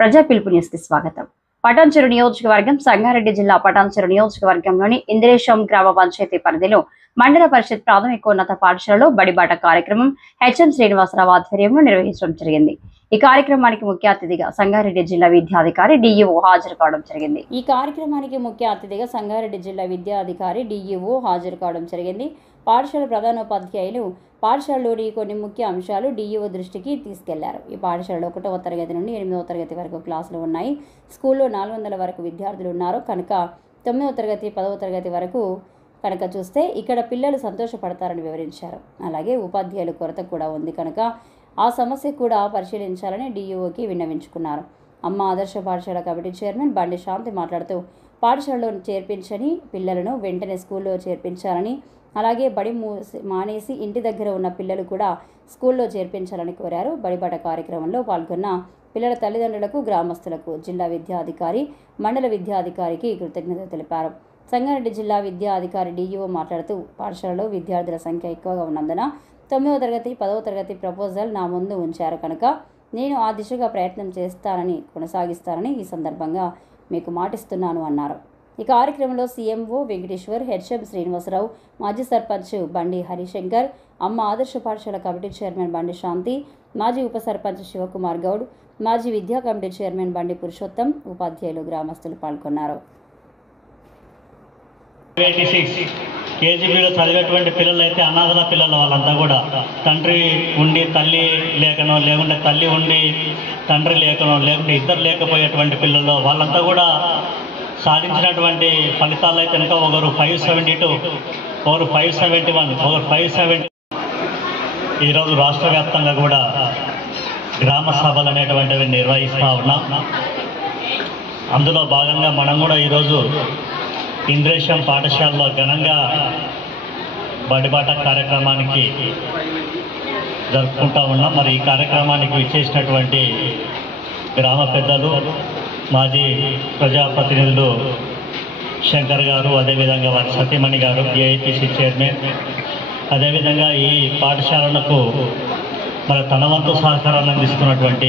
ప్రజా పిలుపు న్యూస్ కి స్వాగతం. పటాన్చెరు నియోజకవర్గం సంగారెడ్డి జిల్లా పటాన్చెరు నియోజకవర్గంలోని ఇంద్రేశం గ్రామ పంచాయతీ పరిధిలో మండల పరిషత్ ప్రాథమికోన్నత పాఠశాలలో బడిబాట కార్యక్రమం హెచ్ఎం శ్రీనివాసరావు ఆధ్వర్యంలో నిర్వహించడం జరిగింది. ఈ కార్యక్రమానికి ముఖ్య అతిథిగా సంగారెడ్డి జిల్లా విద్యాధికారి డిఈఓ హాజరు కావడం జరిగింది. పాఠశాల ప్రధానోపాధ్యాయులు పాఠశాలలోని కొన్ని ముఖ్య అంశాలు డిఈఓ దృష్టికి తీసుకెళ్లారు. ఈ పాఠశాలలో 1వ తరగతి నుండి 8వ తరగతి వరకు క్లాసులు ఉన్నాయి. స్కూల్లో 400 వరకు విద్యార్థులు ఉన్నారు కనుక 9వ తరగతి 10వ తరగతి వరకు కనుక చూస్తే ఇక్కడ పిల్లలు సంతోషపడతారని వివరించారు. అలాగే ఉపాధ్యాయుల కొరత కూడా ఉంది కనుక ఆ సమస్య కూడా పరిశీలించాలని డిఈఓకి విన్నవించుకున్నారు. అమ్మ ఆదర్శ పాఠశాల కమిటీ చైర్మన్ బండి శాంతి మాట్లాడుతూ పాఠశాలలో చేర్పించని పిల్లలను వెంటనే స్కూల్లో చేర్పించాలని, అలాగే బడి మానేసి ఇంటి దగ్గర ఉన్న పిల్లలు కూడా స్కూల్లో చేర్పించాలని కోరారు. బడిబాట కార్యక్రమంలో పాల్గొన్న పిల్లల తల్లిదండ్రులకు, గ్రామస్తులకు జిల్లా విద్యాధికారి, మండల విద్యాధికారికి కృతజ్ఞతలు తెలిపారు. సంగారెడ్డి జిల్లా విద్యా అధికారి డిఈఓ మాట్లాడుతూ పాఠశాలలో విద్యార్థుల సంఖ్య ఎక్కువగా ఉన్నందున 9వ తరగతి 10వ తరగతి ప్రపోజల్ నా ముందు ఉంచారు కనుక నేను ఆ దిశగా ప్రయత్నం కొనసాగిస్తానని ఈ సందర్భంగా మీకు మాటిస్తున్నాను అన్నారు. ఈ కార్యక్రమంలో సీఎంఓ వెంకటేశ్వర్, హెచ్ఎం శ్రీనివాసరావు, మాజీ సర్పంచ్ బండి హరిశంకర్, అమ్మ ఆదర్శ పాఠశాల కమిటీ చైర్మన్ బండి శాంతి, మాజీ ఉప సర్పంచ్ శివకుమార్ గౌడ్, మాజీ విద్యా కమిటీ చైర్మన్ బండి పురుషోత్తం, ఉపాధ్యాయులు, గ్రామస్తులు పాల్గొన్నారు. కేజీబీలో చదివేటువంటి పిల్లలు అయితే అనాథల పిల్లలు, వాళ్ళంతా కూడా తండ్రి ఉండి తల్లి లేకనో, లేకుంటే తల్లి ఉండి తండ్రి లేకనో, లేకుంటే ఇద్దరు లేకపోయేటువంటి పిల్లలు, వాళ్ళంతా కూడా సాధించినటువంటి ఫలితాలు అయితే కనుక ఒకరు 572, ఒకరు 571, ఒకరు 570. ఈరోజు రాష్ట్ర వ్యాప్తంగా కూడా గ్రామ సభలు అనేటువంటివి నిర్వహిస్తూ ఉన్నాం. అందులో భాగంగా మనం కూడా ఈరోజు ఇంద్రేశం పాఠశాలలో ఘనంగా బడిబాట కార్యక్రమానికి జరుపుకుంటూ ఉన్నాం. మరి ఈ కార్యక్రమానికి విచ్చేసినటువంటి గ్రామ పెద్దలు, మాజీ ప్రజాప్రతినిధులు శంకర్ గారు, అదేవిధంగా వారి సతీమణి గారు, ఏఐపిసి చైర్మన్, అదేవిధంగా ఈ పాఠశాలకు మరి తన వంతు సహకారాన్ని అందిస్తున్నటువంటి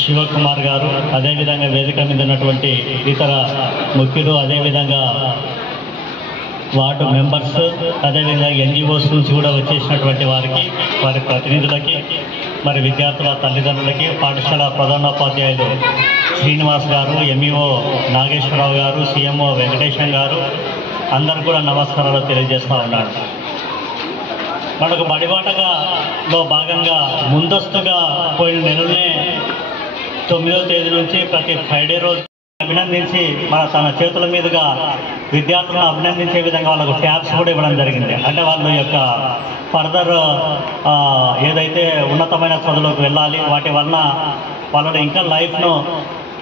శివకుమార్ గారు, అదేవిధంగా వేదిక మీద ఉన్నటువంటి ఇతర ముఖ్యులు, అదేవిధంగా వార్డు మెంబర్స్, అదేవిధంగా ఎన్జిఓస్ నుంచి కూడా వచ్చేసినటువంటి వారికి, వారి ప్రతినిధులకి, మరి విద్యార్థుల తల్లిదండ్రులకి, పాఠశాల ప్రధానోపాధ్యాయులు శ్రీనివాస్ గారు, ఎంఈఓ నాగేశ్వరరావు గారు, సీఎంఓ వెంకటేశం గారు, అందరూ కూడా నమస్కారాలు తెలియజేస్తూ ఉన్నాను. మనకు బడిబాటలో భాగంగా ముందస్తుగా పోయిన నెలనే 9వ తేదీ నుంచి ప్రతి ఫ్రైడే రోజు అభినందించి తన చేతుల మీదుగా విద్యార్థులను అభినందించే విధంగా వాళ్ళకు ట్యాబ్స్ కూడా ఇవ్వడం జరిగింది. అంటే వాళ్ళ యొక్క ఫర్దర్ ఏదైతే ఉన్నతమైన చదువులోకి వెళ్ళాలి, వాటి వలన వాళ్ళని ఇంకా లైఫ్ను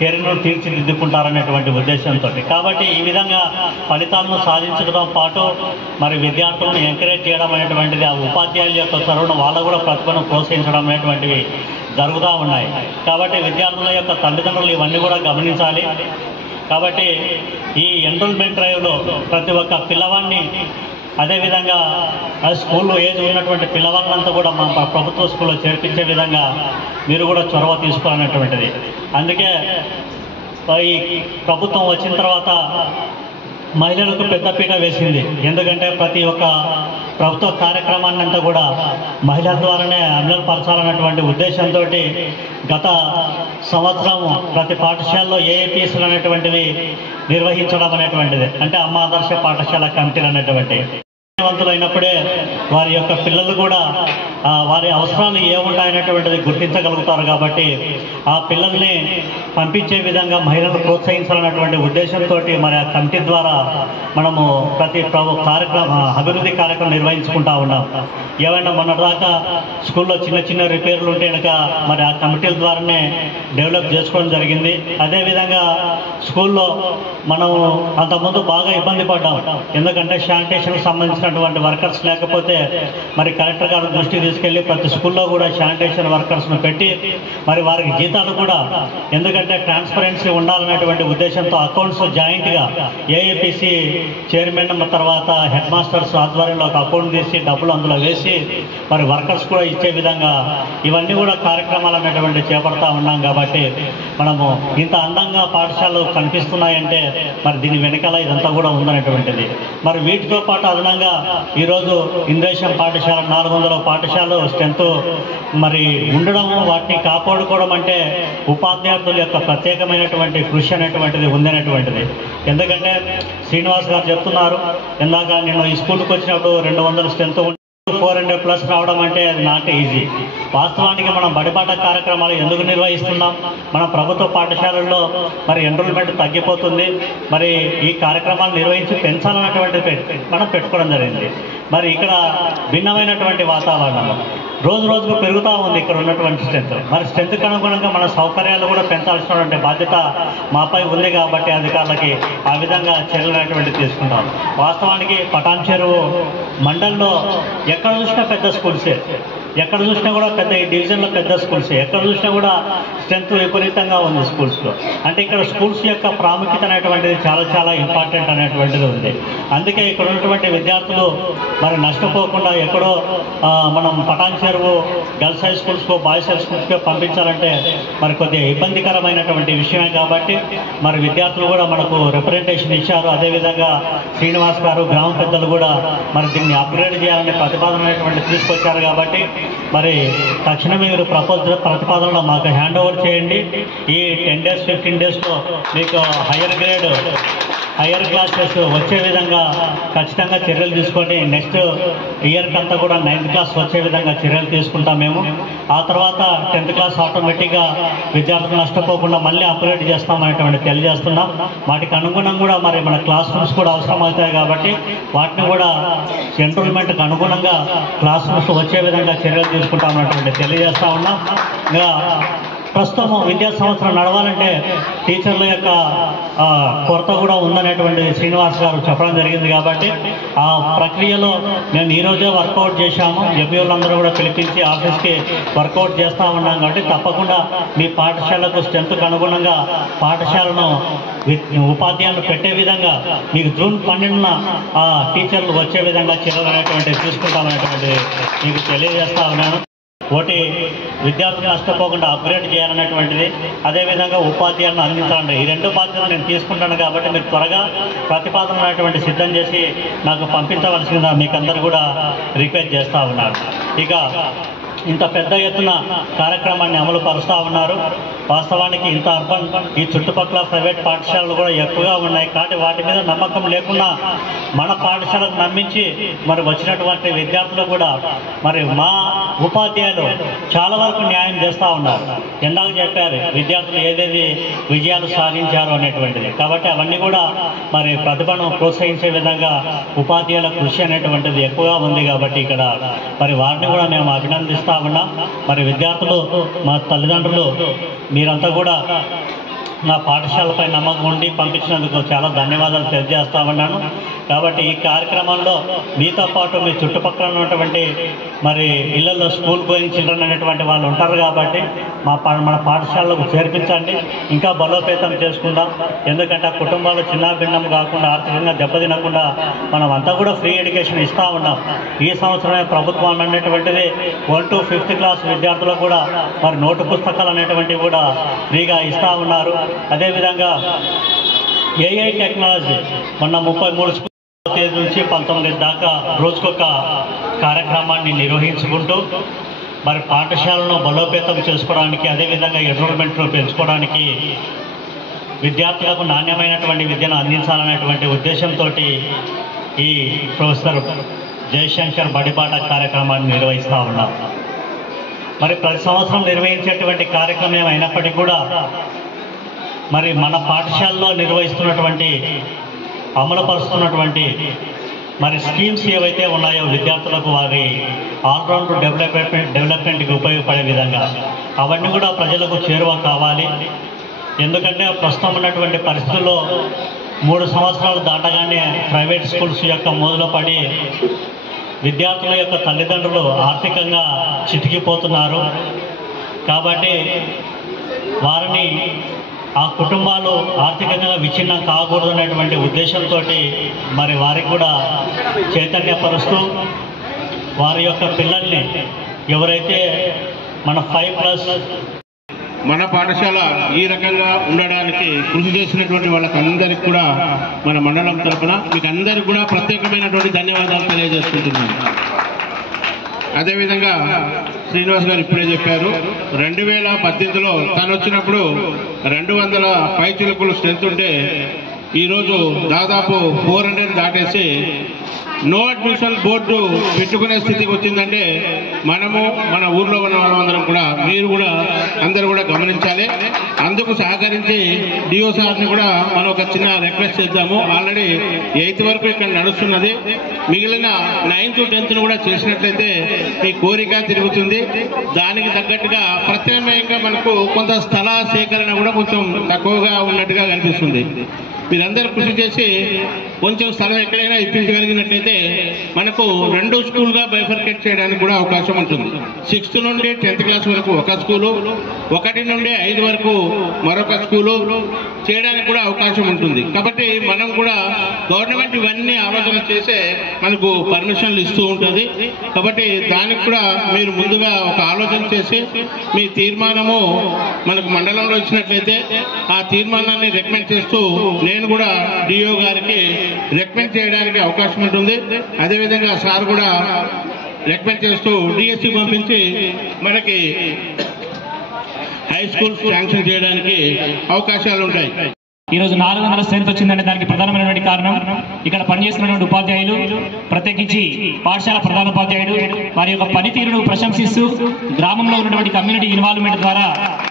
కెరీర్ను తీర్చిదిద్దుకుంటారనేటువంటి ఉద్దేశంతో. కాబట్టి ఈ విధంగా ఫలితాలను సాధించడంతో పాటు మరి విద్యార్థులను ఎంకరేజ్ చేయడం అనేటువంటిది, ఆ ఉపాధ్యాయుల యొక్క చదువును వాళ్ళ కూడా ప్రతిభను ప్రోత్సహించడం అనేటువంటివి జరుగుతూ ఉన్నాయి. కాబట్టి విద్యార్థుల యొక్క తల్లిదండ్రులు ఇవన్నీ కూడా గమనించాలి. కాబట్టి ఈ ఎన్రోల్మెంట్ డ్రైవ్లో ప్రతి ఒక్క పిల్లవాడిని, అదేవిధంగా స్కూల్లో ఏజ్ ఉన్నటువంటి పిల్లవాళ్ళంతా కూడా మా ప్రభుత్వ స్కూల్లో చేర్పించే విధంగా మీరు కూడా చొరవ తీసుకోవాలనేటువంటిది. అందుకే ఈ ప్రభుత్వం వచ్చిన తర్వాత మహిళలకు పెద్దపీట వేసింది. ఎందుకంటే ప్రతి ఒక్క ప్రభుత్వ కార్యక్రమాన్ని అంతా కూడా మహిళల ద్వారానే అమలుపరచాలన్నటువంటి ఉద్దేశంతో గత సంవత్సరం ప్రతి పాఠశాలలో ఏఏపీఎస్లు అనేటువంటివి నిర్వహించడం అనేటువంటిది, అంటే అమ్మ ఆదర్శ పాఠశాల కమిటీలు అనేటువంటి వంతులైనప్పుడే వారి యొక్క పిల్లలు కూడా వారి అవసరాలు ఏముంటాయనేటువంటిది గుర్తించగలుగుతారు. కాబట్టి ఆ పిల్లల్ని పంపించే విధంగా మహిళలను ప్రోత్సహించాలన్నటువంటి ఉద్దేశంతో మరి ఆ కమిటీ ద్వారా మనము ప్రతి అభివృద్ధి కార్యక్రమం నిర్వహించుకుంటా ఉన్నాం. ఏమైనా మొన్నటిదాకా స్కూల్లో చిన్న చిన్న రిపేర్లు ఉంటే కనుక మరి ఆ కమిటీల ద్వారానే డెవలప్ చేసుకోవడం జరిగింది. అదేవిధంగా స్కూల్లో మనం అంతకుముందు బాగా ఇబ్బంది పడ్డాం. ఎందుకంటే శానిటేషన్కి సంబంధించిన సంబంధించినటువంటి వర్కర్స్ లేకపోతే మరి కలెక్టర్ గారి దృష్టికి తీసుకెళ్ళి ప్రతి స్కూల్లో కూడా శానిటేషన్ వర్కర్స్ను పెట్టి మరి వారికి జీతాలు కూడా, ఎందుకంటే ట్రాన్స్పరెన్సీ ఉండాలనేటువంటి ఉద్దేశంతో అకౌంట్స్ జాయింట్గా ఏఐపిసి చైర్మన్ తర్వాత హెడ్ మాస్టర్స్ ఆధ్వర్యంలో ఒక అకౌంట్ తీసి డబ్బులు అందులో వేసి మరి వర్కర్స్ కూడా ఇచ్చే విధంగా ఇవన్నీ కూడా కార్యక్రమాలు అనేటువంటి చేపడతా ఉన్నాం. కాబట్టి మనము ఇంత అందంగా పాఠశాలలు కనిపిస్తున్నాయంటే మరి దీని వెనకాల ఇదంతా కూడా ఉందనేటువంటిది. మరి వీటితో పాటు అదనంగా ఈరోజు ఇంద్రేశం పాఠశాల 400 పాఠశాలలు స్ట్రెంత్ మరి ఉండడం, వాటిని కాపాడుకోవడం అంటే ఉపాధ్యాయుల యొక్క ప్రత్యేకమైనటువంటి కృషి అనేటువంటిది ఉందనేటువంటిది. ఎందుకంటే శ్రీనివాస్ గారు చెప్తున్నారు, ఇందాక నేను ఈ స్కూల్కి వచ్చినప్పుడు 200 స్ట్రెంత్ 400+ రావడం అంటే అది నాట్ ఈజీ. వాస్తవానికి మనం బడిపాఠ కార్యక్రమాలు ఎందుకు నిర్వహిస్తున్నాం? మన ప్రభుత్వ పాఠశాలల్లో మరి ఎన్రోల్మెంట్ తగ్గిపోతుంది. మరి ఈ కార్యక్రమాలు నిర్వహించి పెంచాలన్నటువంటిది మనం పెట్టుకోవడం జరిగింది. మరి ఇక్కడ భిన్నమైనటువంటి వాతావరణం రోజు రోజుకు పెరుగుతూ ఉంది ఇక్కడ ఉన్నటువంటి స్ట్రెంత్. మరి స్ట్రెంత్కి అనుగుణంగా మన సౌకర్యాలు కూడా పెంచాల్సినటువంటి బాధ్యత మాపై ఉంది. కాబట్టి అధికారులకి ఆ విధంగా చర్యలు అనేటువంటి తీసుకుంటాం. వాస్తవానికి పటాన్ చెరువు మండల్లో ఎక్కడ చూసినా పెద్ద స్కూల్సే, ఎక్కడ చూసినా కూడా పెద్ద ఈ డివిజన్లో పెద్ద స్కూల్సే, ఎక్కడ చూసినా కూడా స్ట్రెంత్ విపరీతంగా ఉంది స్కూల్స్లో. అంటే ఇక్కడ స్కూల్స్ యొక్క ప్రాముఖ్యత అనేటువంటిది చాలా చాలా ఇంపార్టెంట్ అనేటువంటిది ఉంది. అందుకే ఇక్కడ ఉన్నటువంటి విద్యార్థులు మరి నష్టపోకుండా ఎక్కడో మనం పటాన్ చెరువు గర్ల్స్ హై స్కూల్స్కో బాయ్స్ హై స్కూల్స్కో పంపించాలంటే మరి కొద్దిగా ఇబ్బందికరమైనటువంటి విషయమే. కాబట్టి మరి విద్యార్థులు కూడా మనకు రిప్రజెంటేషన్ ఇచ్చారు. అదేవిధంగా శ్రీనివాస్ గారు గ్రామ పెద్దలు కూడా మరి దీన్ని అప్గ్రేడ్ చేయాలనే ప్రతిపాదన అనేటువంటి తీసుకొచ్చారు. కాబట్టి మరి తక్షణమే మీరు ప్రతిపాదనలో మాకు హ్యాండ్ ఓవర్ చేయండి. ఈ 10 days 15 daysలో మీకు హయ్యర్ క్లాసెస్ వచ్చే విధంగా ఖచ్చితంగా చర్యలు తీసుకొని నెక్స్ట్ ఇయర్కి అంతా కూడా 9th క్లాస్ వచ్చే విధంగా చర్యలు తీసుకుంటాం మేము. ఆ తర్వాత 10th క్లాస్ ఆటోమేటిక్గా విద్యార్థులు నష్టపోకుండా మళ్ళీ అప్గ్రేడ్ చేస్తామనేటువంటి తెలియజేస్తున్నాం. వాటికి అనుగుణంగా కూడా మరి మన క్లాస్ రూమ్స్ కూడా అవసరం అవుతాయి. కాబట్టి వాటిని కూడా ఎన్రోల్మెంట్కి అనుగుణంగా క్లాస్ రూమ్స్ వచ్చే విధంగా చర్యలు తీసుకుంటామనేటువంటి తెలియజేస్తా ఉన్నాం. ఇంకా ప్రస్తుతం విద్యా సంవత్సరం నడవాలంటే టీచర్ల యొక్క కొరత కూడా ఉందనేటువంటిది శ్రీనివాస్ గారు చెప్పడం జరిగింది. కాబట్టి ఆ ప్రక్రియలో మేము ఈరోజే వర్కౌట్ చేశాము. ఎంపీలందరూ కూడా పిలిపించి ఆఫీస్కి వర్కౌట్ చేస్తూ ఉన్నాం. కాబట్టి తప్పకుండా మీ పాఠశాలకు స్ట్రెంత్కు అనుగుణంగా పాఠశాలను ఉపాధ్యాయులను పెట్టే విధంగా మీకు జూన్ 12న టీచర్లు వచ్చే విధంగా చర్యలు అనేటువంటివి తీసుకుంటామనేటువంటిది మీకు తెలియజేస్తా ఉన్నాను. ఒకటి విద్యార్థులు నష్టపోకుండా అప్గ్రేడ్ చేయాలనేటువంటిది, అదేవిధంగా ఉపాధ్యాయులను అందించాలంటే ఈ 2 బాధ్యతలు నేను తీసుకుంటాను. కాబట్టి మీరు త్వరగా ప్రతిపాదన అనేటువంటి సిద్ధం చేసి నాకు పంపించవలసిందిగా మీకు అందరూ కూడా రిక్వెస్ట్ చేస్తూ ఉన్నారు. ఇక ఇంత పెద్ద ఎత్తున కార్యక్రమాన్ని అమలు పరుస్తూ ఉన్నారు. వాస్తవానికి ఇంత అర్బన్ ఈ చుట్టుపక్కల ప్రైవేట్ పాఠశాలలు కూడా ఎక్కువగా ఉన్నాయి. కాబట్టి వాటి మీద నమ్మకం లేకుండా మన పాఠశాలకు నమ్మించి మరి వచ్చినటువంటి విద్యార్థులు కూడా మరి మా ఉపాధ్యాయులు చాలా వరకు న్యాయం చేస్తూ ఉన్నారు. ఎందాక చెప్పారు విద్యార్థులు ఏదేది విజయాలు సాధించారు అనేటువంటిది. కాబట్టి అవన్నీ కూడా మరి ప్రతిభను ప్రోత్సహించే విధంగా ఉపాధ్యాయుల కృషి అనేటువంటిది ఎక్కువగా ఉంది. కాబట్టి ఇక్కడ మరి వారిని కూడా మేము అభినందిస్తాం ఉన్నాం. మరి విద్యార్థులు మా తల్లిదండ్రులు మీరంతా కూడా నా పాఠశాలపై నమ్మకం ఉండి పంపించినందుకు చాలా ధన్యవాదాలు తెలియజేస్తా ఉన్నాను. కాబట్టి ఈ కార్యక్రమంలో మీతో పాటు మీ చుట్టుపక్కల ఉన్నటువంటి మరి ఇళ్లలో స్కూల్ గోయింగ్ చిల్డ్రన్ అనేటువంటి వాళ్ళు ఉంటారు. కాబట్టి మన పాఠశాలకు చేర్పించండి, ఇంకా బలోపేతం చేసుకుందాం. ఎందుకంటే ఆ కుటుంబాలు చిన్నాభిన్నం కాకుండా ఆర్థికంగా దెబ్బతినకుండా మనం అంతా కూడా ఫ్రీ ఎడ్యుకేషన్ ఇస్తూ ఉన్నాం. ఈ సంవత్సరమే ప్రభుత్వం అనేటువంటిది 1 to 5th క్లాస్ విద్యార్థులకు కూడా మరి నోటు పుస్తకాలు అనేటువంటివి కూడా ఫ్రీగా ఇస్తూ ఉన్నారు. అదేవిధంగా ఏఐ టెక్నాలజీ మొన్న 33 తేదీ నుంచి 19 దాకా రోజుకొక కార్యక్రమాన్ని నిర్వహించుకుంటూ మరి పాఠశాలను బలోపేతం చేసుకోవడానికి, అదేవిధంగా ఎన్రోల్మెంట్ను పెంచుకోవడానికి, విద్యార్థులకు నాణ్యమైనటువంటి విద్యను అందించాలనేటువంటి ఉద్దేశంతో ఈ ప్రొఫెసర్ జయశంకర్ బడిపాట కార్యక్రమాన్ని నిర్వహిస్తూ ఉన్నాం. మరి ప్రతి సంవత్సరం నిర్వహించేటువంటి కార్యక్రమం అయినప్పటికీ కూడా మరి మన పాఠశాలలో నిర్వహిస్తున్నటువంటి అమలుపరుస్తున్నటువంటి మరి స్కీమ్స్ ఏవైతే ఉన్నాయో విద్యార్థులకు వారి ఆల్రౌండ్ డెవలప్మెంట్కి ఉపయోగపడే విధంగా అవన్నీ కూడా ప్రజలకు చేరువ కావాలి. ఎందుకంటే ప్రస్తుతం ఉన్నటువంటి పరిస్థితుల్లో 3 సంవత్సరాలు దాటగానే ప్రైవేట్ స్కూల్స్ యొక్క మోదులో పడి విద్యార్థుల యొక్క తల్లిదండ్రులు ఆర్థికంగా చితికిపోతున్నారు. కాబట్టి వారిని ఆ కుటుంబాలు ఆర్థికంగా విచ్ఛిన్నం కాకూడదు అనేటువంటి ఉద్దేశంతో మరి వారికి కూడా చైతన్యపరుస్తూ వారి యొక్క పిల్లల్ని ఎవరైతే మన 5+ మన పాఠశాల ఈ రకంగా ఉండడానికి కృషి చేసినటువంటి వాళ్ళకందరికీ కూడా మన మండలం తరఫున మీకు అందరికీ కూడా ప్రత్యేకమైనటువంటి ధన్యవాదాలు తెలియజేసుకుంటున్నాను. అదేవిధంగా శ్రీనివాస్ గారు ఇప్పుడే చెప్పారు, 2018లో తను వచ్చినప్పుడు 200 పైచిలుకులు స్ట్రెంత్ ఉంటే ఈరోజు దాదాపు 400 దాటేసి నో అడ్మిషన్ బోర్డు పెట్టుకునే స్థితికి వచ్చిందంటే మనము మన ఊర్లో ఉన్న వాళ్ళందరం కూడా మీరు కూడా అందరూ కూడా గమనించాలి. అందుకు సహకరించి డిఓ సార్ని కూడా మనం ఒక చిన్న రిక్వెస్ట్ చేద్దాము. ఆల్రెడీ 8th వరకు ఇక్కడ నడుస్తున్నది. మిగిలిన 9th 10th కూడా చేసినట్లయితే మీ కోరిక తిరుగుతుంది. దానికి తగ్గట్టుగా ప్రత్యామ్నాయంగా మనకు కొంత స్థల సేకరణ కూడా కొంచెం తక్కువగా ఉన్నట్టుగా కనిపిస్తుంది. మీరందరూ కృషి చేసి కొంచెం స్థలం ఎక్కడైనా ఇప్పించగలిగినట్లయితే మనకు 2 స్కూల్గా బైఫర్కేట్ చేయడానికి కూడా అవకాశం ఉంటుంది. 6th నుండి 10th క్లాస్ వరకు ఒక స్కూలు, 1 నుండి 5 వరకు మరొక స్కూలు చేయడానికి కూడా అవకాశం ఉంటుంది. కాబట్టి మనం కూడా గవర్నమెంట్ ఇవన్నీ ఆలోచన చేసే మనకు పర్మిషన్లు ఇస్తూ ఉంటుంది. కాబట్టి దానికి కూడా మీరు ముందుగా ఒక ఆలోచన చేసి మీ తీర్మానము మనకు మండలంలో ఇచ్చినట్లయితే ఆ తీర్మానాన్ని రికమెండ్ చేస్తూ నేను కూడా డిఓ గారికి రికమెండ్ చేయడానికి అవకాశం ఉంటుంది. అదేవిధంగా సార్ కూడా రికమెండ్ చేస్తూ డిఎస్సి పంపించి మనకి హై స్కూల్ శాంక్షన్ చేయడానికి అవకాశాలు ఉంటాయి. ఈరోజు 400 స్ట్రెంత్ వచ్చిందంటే దానికి ప్రధానమైనటువంటి కారణం ఇక్కడ పనిచేస్తున్నటువంటి ఉపాధ్యాయులు, ప్రత్యేకించి పాఠశాల ప్రధానోపాధ్యాయుడు వారి యొక్క పనితీరును ప్రశంసిస్తూ గ్రామంలో ఉన్నటువంటి కమ్యూనిటీ ఇన్వాల్వ్మెంట్ ద్వారా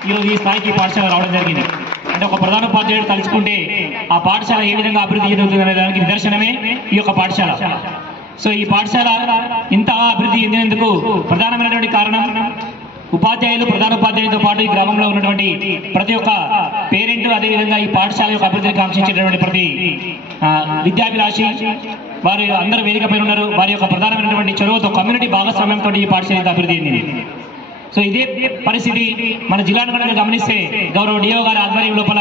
ఈరోజు ఈ స్థాయికి పాఠశాల రావడం జరిగింది. అంటే ఒక ప్రధానోపాధ్యాయుడు తలుచుకుంటే ఆ పాఠశాల ఏ విధంగా అభివృద్ధి చెందుతుందనే దానికి నిదర్శనమే ఈ యొక్క పాఠశాల. సో ఈ పాఠశాల ఇంత అభివృద్ధి చెందినందుకు ప్రధానమైనటువంటి కారణం ఉపాధ్యాయులు, ప్రధానోపాధ్యాయులతో పాటు ఈ గ్రామంలో ఉన్నటువంటి ప్రతి ఒక్క పేరెంట్, అదేవిధంగా ఈ పాఠశాల యొక్క అభివృద్ధిని కాంక్షించేటటువంటి ప్రతి విద్యాభిలాషి వారు అందరూ వేదిక పైన ఉన్నారు. వారి యొక్క ప్రధానమైనటువంటి చొరవతో కమ్యూనిటీ భాగస్వామ్యంతో ఈ పాఠశాల అభివృద్ధి చెందింది. సో ఇదే పరిస్థితి మన జిల్లాను కనుక గమనిస్తే గౌరవ డిఓ గారి ఆధ్వర్యం లోపల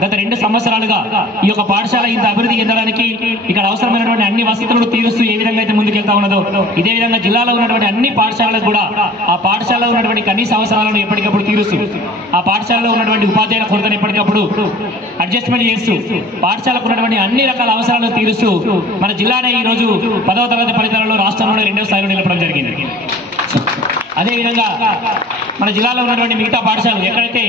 గత 2 సంవత్సరాలుగా ఈ యొక్క పాఠశాల ఇంత అభివృద్ధి చెందడానికి ఇక్కడ అవసరమైనటువంటి అన్ని వసతులను తీరుస్తూ ఏ విధంగా అయితే ముందుకెళ్తా ఉన్నదో ఇదే విధంగా జిల్లాలో ఉన్నటువంటి అన్ని పాఠశాలలకు కూడా ఆ పాఠశాలలో ఉన్నటువంటి కనీస అవసరాలను ఎప్పటికప్పుడు తీరుస్తూ ఆ పాఠశాలలో ఉన్నటువంటి ఉపాధ్యాయుల కొరతను ఎప్పటికప్పుడు అడ్జస్ట్మెంట్ చేస్తూ పాఠశాలకు ఉన్నటువంటి అన్ని రకాల అవసరాలను తీరుస్తూ మన జిల్లానే ఈ రోజు 10వ తరగతి ఫలితాలలో రాష్ట్రంలోనే 2వ స్థాయిలో నిలపడం జరిగింది. అదేవిధంగా మన జిల్లాలో ఉన్నటువంటి మిగతా పాఠశాలలు ఎక్కడైతే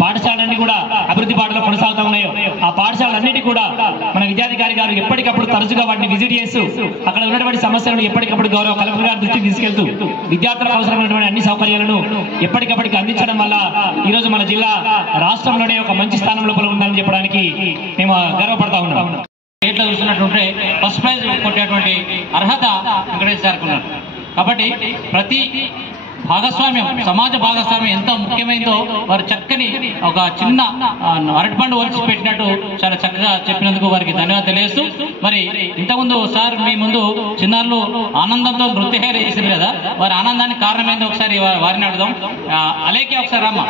పాఠశాలన్నీ కూడా అభివృద్ధి బాటలో కొనసాగుతూ ఉన్నాయో ఆ పాఠశాలన్నిటి కూడా మన విద్యాధికారి గారు ఎప్పటికప్పుడు తరచుగా వాటిని విజిట్ చేస్తూ అక్కడ ఉన్నటువంటి సమస్యలను ఎప్పటికప్పుడు గౌరవ కలెక్టర్ గారి దృష్టికి తీసుకెళ్తూ విద్యార్థులకు అవసరమైనటువంటి అన్ని సౌకర్యాలను ఎప్పటికప్పటికి అందించడం వల్ల ఈరోజు మన జిల్లా రాష్ట్రంలోనే ఒక మంచి స్థానం లోపల ఉందని చెప్పడానికి మేము గర్వపడతా ఉన్నాం. స్టేట్లో చూసినట్టుంటే ఫస్ట్ ప్రైజ్ కొట్టేటువంటి అర్హత వెంకటేష్ సార్కు ఉన్నారు. కాబట్టి ప్రతి భాగస్వామ్యం, సమాజ భాగస్వామ్యం ఎంత ముఖ్యమైనదో వారు చక్కని ఒక చిన్న అరటిపండు వచ్చి పెట్టినట్టు చాలా చక్కగా చెప్పినందుకు వారికి ధన్యవాదాలు తెలియజేస్తూ, మరి ఇంతకుముందు సార్ మీ ముందు చిన్నారులు ఆనందంతో నృత్యహేళ చేశారు కదా, వారి ఆనందానికి కారణమైంది ఒకసారి వారిని అడుగుదాం. అలేకే ఒకసారి అమ్మ.